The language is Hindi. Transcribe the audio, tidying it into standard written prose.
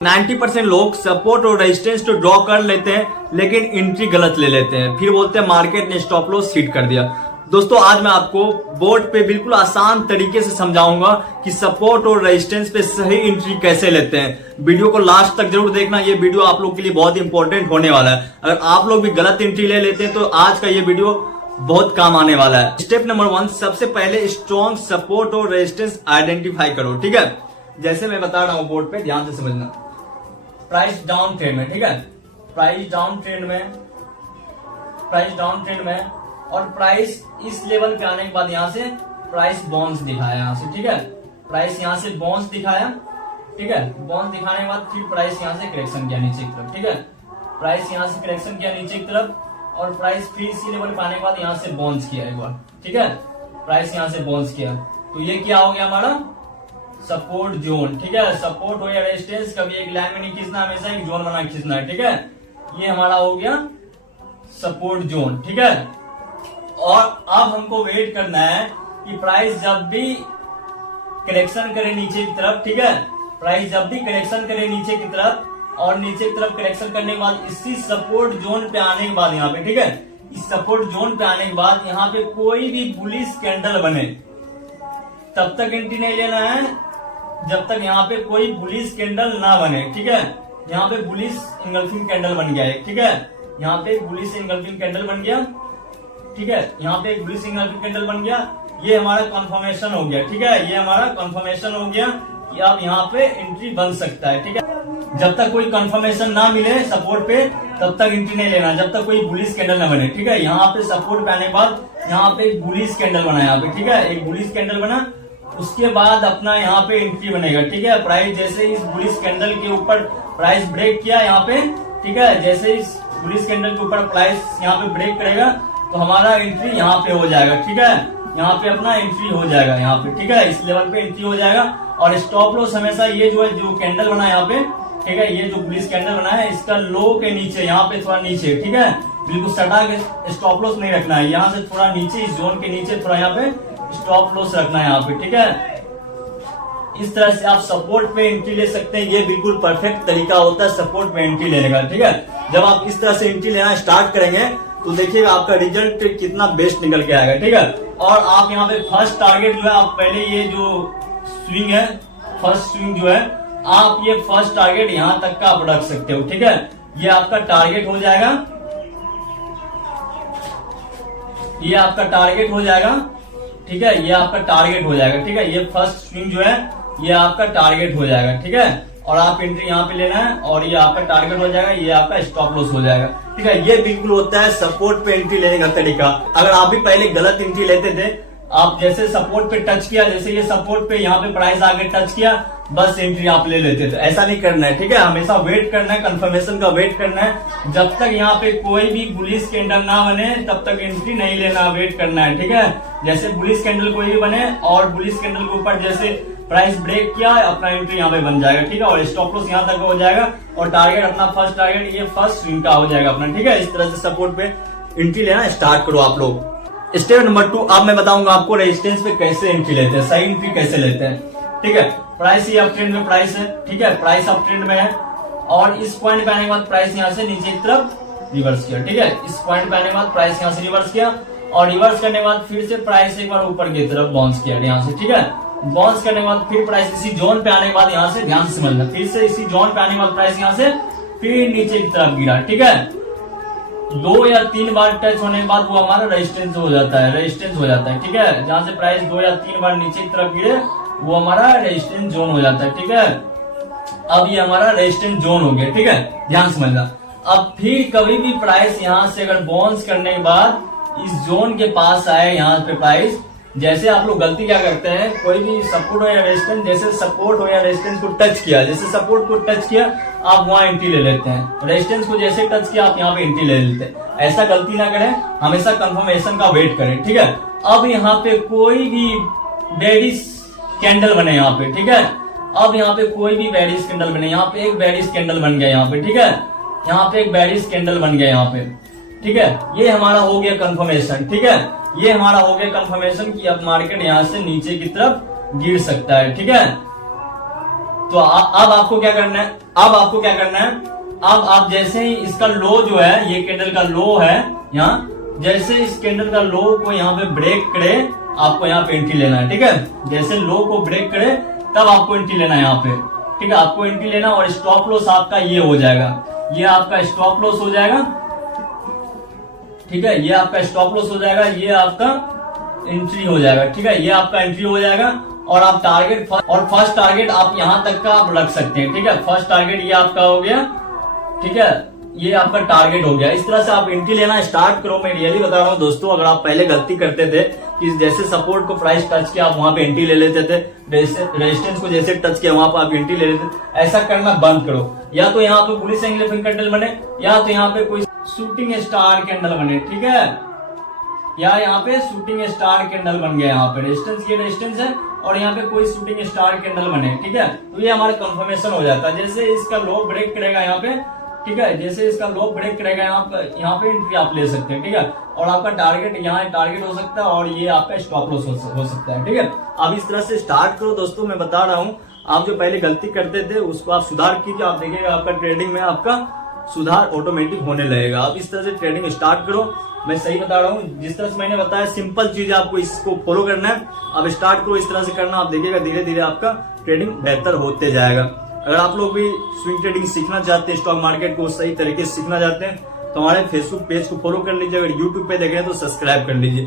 90% लोग सपोर्ट और रेजिस्टेंस तो ड्रॉ कर लेते हैं लेकिन एंट्री गलत ले लेते हैं, फिर बोलते हैं मार्केट ने स्टॉप लॉस हिट कर दिया। दोस्तों आज मैं आपको बोर्ड पे बिल्कुल आसान तरीके से समझाऊंगा कि सपोर्ट और रेजिस्टेंस पे सही एंट्री कैसे लेते हैं। वीडियो को लास्ट तक जरूर देखना, ये वीडियो आप लोग के लिए बहुत इंपॉर्टेंट होने वाला है। अगर आप लोग भी गलत एंट्री ले लेते हैं तो आज का ये वीडियो बहुत काम आने वाला है। स्टेप नंबर 1, सबसे पहले स्ट्रॉन्ग सपोर्ट और रेजिस्टेंस आइडेंटिफाई करो। ठीक है, जैसे मैं बता रहा हूं बोर्ड पे ध्यान से समझना। प्राइस डाउन ट्रेंड में, ठीक है, प्राइस डाउन ट्रेंड में और प्राइस इस लेवल पे आने के बाद यहां से प्राइस बाउंस दिखाया यहां से, ठीक है, प्राइस यहां से बाउंस दिखाया, ठीक है, बाउंस दिखाने के बाद फिर प्राइस यहां से करेक्शन किया नीचे की तरफ, ठीक है, प्राइस यहां से करेक्शन किया नीचे की तरफ और प्राइस फिर इसी लेवल पे आने के बाद यहां से बाउंस किया एक बार, ठीक है, प्राइस यहां से बाउंस किया। तो ये क्या हो गया हमारा सपोर्ट जोन, ठीक है, सपोर्ट हो या रेजिस्टेंस कभी एक लाइन में नहीं खींचना, हमेशा एक जोन बना खींचना है, ठीक है, ये हमारा हो गया सपोर्ट जोन, ठीक है। और अब हमको वेट करना है कि प्राइस जब भी करेक्शन करे नीचे की तरफ, ठीक है, प्राइस जब भी करेक्शन करे नीचे की तरफ और नीचे की तरफ करेक्शन करने के बाद इसी सपोर्ट जोन पे आने के बाद यहाँ पे, ठीक है, इस सपोर्ट जोन पे आने के बाद यहाँ पे कोई भी बुलिश कैंडल बने तब तक एंट्री नहीं लेना है जब तक यहाँ पे कोई बुलिश कैंडल ना बने, ठीक है। यहाँ पे बुलिश इंगल्फिंग कैंडल बन गया है, ठीक है, यहाँ पे बुलिश इंगल्फिंग कैंडल बन गया, ठीक है, यहाँ पे एक बुलिश इंगल्फिंग कैंडल बन गया, ये हमारा कंफर्मेशन हो गया, ठीक है, ये हमारा कंफर्मेशन हो गया कि अब यहाँ पे एंट्री बन सकता है, ठीक है। जब तक कोई कंफर्मेशन ना मिले सपोर्ट पे तब तक एंट्री नहीं लेना, जब तक कोई बुलिश कैंडल ना बने, ठीक है। यहाँ पे सपोर्ट पे आने के बाद यहाँ पे एक बुलिश कैंडल बना, यहाँ पे, ठीक है, एक बुलिश कैंडल बना, उसके बाद अपना यहाँ पे एंट्री बनेगा, ठीक है। प्राइस जैसे इस बुलिश कैंडल के ऊपर प्राइस ब्रेक किया यहाँ पे, ठीक है, जैसे इस बुलिश कैंडल के ऊपर प्राइस यहाँ पे ब्रेक करेगा तो हमारा एंट्री यहाँ पे हो जाएगा, ठीक है, यहाँ पे अपना एंट्री हो जाएगा यहाँ पे, ठीक है, इस लेवल पे एंट्री हो जाएगा। और स्टॉप लॉस हमेशा ये जो है जो कैंडल बना यहाँ पे, ठीक है, ये जो बुलिश कैंडल बना है इसका लो के नीचे यहाँ पे थोड़ा नीचे, ठीक है, बिल्कुल सटा के स्टॉप लॉस नहीं रखना है, यहाँ से थोड़ा नीचे इस जोन के नीचे थोड़ा यहाँ पे स्टॉप लॉस रखना है यहाँ पे, ठीक है। इस तरह से आप सपोर्ट पे एंट्री ले सकते हैं, ये बिल्कुल परफेक्ट तरीका होता है सपोर्ट पे एंट्री लेने का, ठीक है। जब आप इस तरह से एंट्री लेना स्टार्ट करेंगे तो देखिएगा आपका रिजल्ट कितना बेस्ट निकल के आएगा, ठीक है। और आप यहाँ पे फर्स्ट टारगेट जो है आप पहले ये जो स्विंग है, फर्स्ट स्विंग जो है आप ये फर्स्ट टारगेट यहाँ तक का आप रख सकते हो, ठीक है, ये आपका टारगेट हो जाएगा, ये आपका टारगेट हो जाएगा, ठीक है, ये आपका टारगेट हो जाएगा, ठीक है, ये फर्स्ट स्विंग जो है ये आपका टारगेट हो जाएगा, ठीक है। और आप एंट्री यहाँ पे लेना है और ये आपका टारगेट हो जाएगा, ये आपका स्टॉप लॉस हो जाएगा, ठीक है। ये बिल्कुल होता है सपोर्ट पे एंट्री लेने का तरीका। अगर आप भी पहले गलत एंट्री लेते थे, आप जैसे सपोर्ट पे टच किया, जैसे ये सपोर्ट पे यहाँ पे प्राइस आगे टच किया, बस एंट्री आप ले लेते थे, ऐसा नहीं करना है, ठीक है, हमेशा वेट करना है, कंफर्मेशन का वेट करना है। जब तक यहाँ पे कोई भी बुलिश कैंडल ना बने तब तक एंट्री नहीं लेना, वेट करना है, ठीक है। जैसे बुलिश कैंडल कोई भी बने और बुलिश कैंडल के ऊपर जैसे प्राइस ब्रेक किया, अपना एंट्री यहाँ पे बन जाएगा, ठीक है, और स्टॉप लॉस यहाँ तक हो जाएगा और टारगेट अपना फर्स्ट टारगेट ये फर्स्ट स्विंग का हो जाएगा अपना, ठीक है। इस तरह से सपोर्ट पे एंट्री लेना स्टार्ट करो आप लोग। स्टेप नंबर 2, अब मैं बताऊंगा आपको रेजिस्टेंस पे कैसे एंट्री लेते हैं, सही एंट्री कैसे लेते हैं, ठीक है। प्राइस ये अप ट्रेंड में प्राइस है, ठीक है, प्राइस अप ट्रेंड में है और इस पॉइंट पे आने के बाद प्राइस यहाँ से नीचे की तरफ रिवर्स किया, ठीक है, इस पॉइंट पे आने के बाद प्राइस यहाँ से रिवर्स किया और रिवर्स करने के बाद फिर से प्राइस एक बार ऊपर की तरफ बाउंस किया यहाँ से, ठीक है, बाउंस करने के बाद फिर प्राइस इसी जोन पे आने के बाद यहाँ से ध्यान से समझना, फिर से इसी जोन पे आने के बाद प्राइस यहाँ से फिर नीचे की तरफ गिरा, ठीक है। 2 या 3 बार टच होने के बाद वो हमारा रेजिस्टेंस हो जाता है, रेजिस्टेंस हो जाता है, ठीक है, जहां से प्राइस 2 या 3 बार नीचे की तरफ गिरे वो हमारा रेजिस्टेंस जोन हो जाता है, ठीक है। अब ये हमारा रेजिस्टेंस जोन हो गया, ठीक है, ध्यान समझना। अब फिर कभी भी प्राइस यहाँ से अगर बाउंस करने के बाद इस जोन के पास आए यहाँ पे प्राइस, जैसे आप लोग गलती क्या करते हैं, कोई भी सपोर्ट हो या रेजिस्टेंस, जैसे सपोर्ट हो या रेजिस्टेंस को टच किया, जैसे सपोर्ट को टच किया आप वहां एंट्री ले लेते हैं, रेजिस्टेंस को जैसे टच किया आप यहाँ पे एंट्री ले लेते हैं। ऐसा गलती ना करें, हमेशा कंफर्मेशन का वेट करें, ठीक है। अब यहाँ पे कोई भी बेरिश कैंडल बने यहाँ पे, ठीक है, अब यहाँ पे कोई भी बेरिश कैंडल बने, यहाँ पे एक बेरिश कैंडल बन गया यहाँ पे, ठीक है, यहाँ पे एक बेरिश कैंडल बन गया यहाँ पे, ठीक है, ये हमारा हो गया कंफर्मेशन, ठीक है, ये हमारा हो गया कंफर्मेशन कि अब मार्केट यहाँ से नीचे की तरफ गिर सकता है, ठीक है। तो अब आपको क्या करना है, अब आप जैसे ही इसका लो जो है, ये कैंडल का लो है यहाँ, जैसे इस कैंडल का लो को यहाँ पे ब्रेक करे आपको यहाँ पे एंट्री लेना है। ठीक है, जैसे लो को ब्रेक करे तब आपको एंट्री लेना है यहाँ पे। ठीक है, आपको एंट्री लेना और स्टॉप लॉस आपका ये हो जाएगा, ये आपका स्टॉप लॉस हो जाएगा। ठीक है, ये आपका स्टॉप लॉस हो जाएगा, ये आपका एंट्री हो जाएगा। ठीक है, ये आपका एंट्री हो जाएगा और आप टारगेट और फर्स्ट टारगेट आप यहां तक का आप रख सकते हैं। ठीक है, फर्स्ट टारगेट ये आपका हो गया। ठीक है, ये आपका टारगेट हो गया। इस तरह से आप एंट्री लेना स्टार्ट करो। मैं रियली बता रहा हूँ दोस्तों, अगर आप पहले गलती करते थे कि जैसे सपोर्ट को प्राइस टच किया आप वहां पे एंट्री ले लेते थे, रेजिस्टेंस को जैसे टच किया वहां पर आप एंट्री ले लेते थे, ऐसा करना बंद करो। या तो यहाँ पे पुलिस एंगलिफिंग कैंडल बने, या तो यहाँ पे कोई शूटिंग स्टार कैंडल बने। ठीक है, या यहाँ पे शूटिंग स्टार कैंडल बन गया, यहाँ पे रेजिस्टेंस, ये रेजिस्टेंस है और यहाँ पे कोई शूटिंग स्टार कैंडल बने। ठीक है, तो ये हमारा कंफर्मेशन हो जाता है। जैसे इसका लो ब्रेक करेगा यहाँ पे, ठीक है, जैसे इसका लो ब्रेक करेगा यहाँ पे एंट्री आप ले सकते हैं। ठीक है, और आपका टारगेट यहाँ टारगेट हो सकता है और ये आपका स्टॉप लॉस हो सकता है। ठीक है, आप इस तरह से स्टार्ट करो दोस्तों। मैं बता रहा हूँ, आप जो पहले गलती करते थे उसको आप सुधार कीजिए, आप देखिएगा आपका ट्रेडिंग में आपका सुधार ऑटोमेटिक होने लगेगा। आप इस तरह से ट्रेडिंग स्टार्ट करो। मैं सही बता रहा हूँ, जिस तरह से मैंने बताया सिंपल चीज आपको इसको फॉलो करना है। आप स्टार्ट करो इस तरह से करना, आप देखिएगा धीरे धीरे आपका ट्रेडिंग बेहतर होते जाएगा। अगर आप लोग भी स्विंग ट्रेडिंग सीखना चाहते हैं, स्टॉक मार्केट को सही तरीके से सीखना चाहते हैं, तो हमारे फेसबुक पेज को फॉलो कर लीजिए। अगर यूट्यूब पे देख रहे हैं तो सब्सक्राइब कर लीजिए।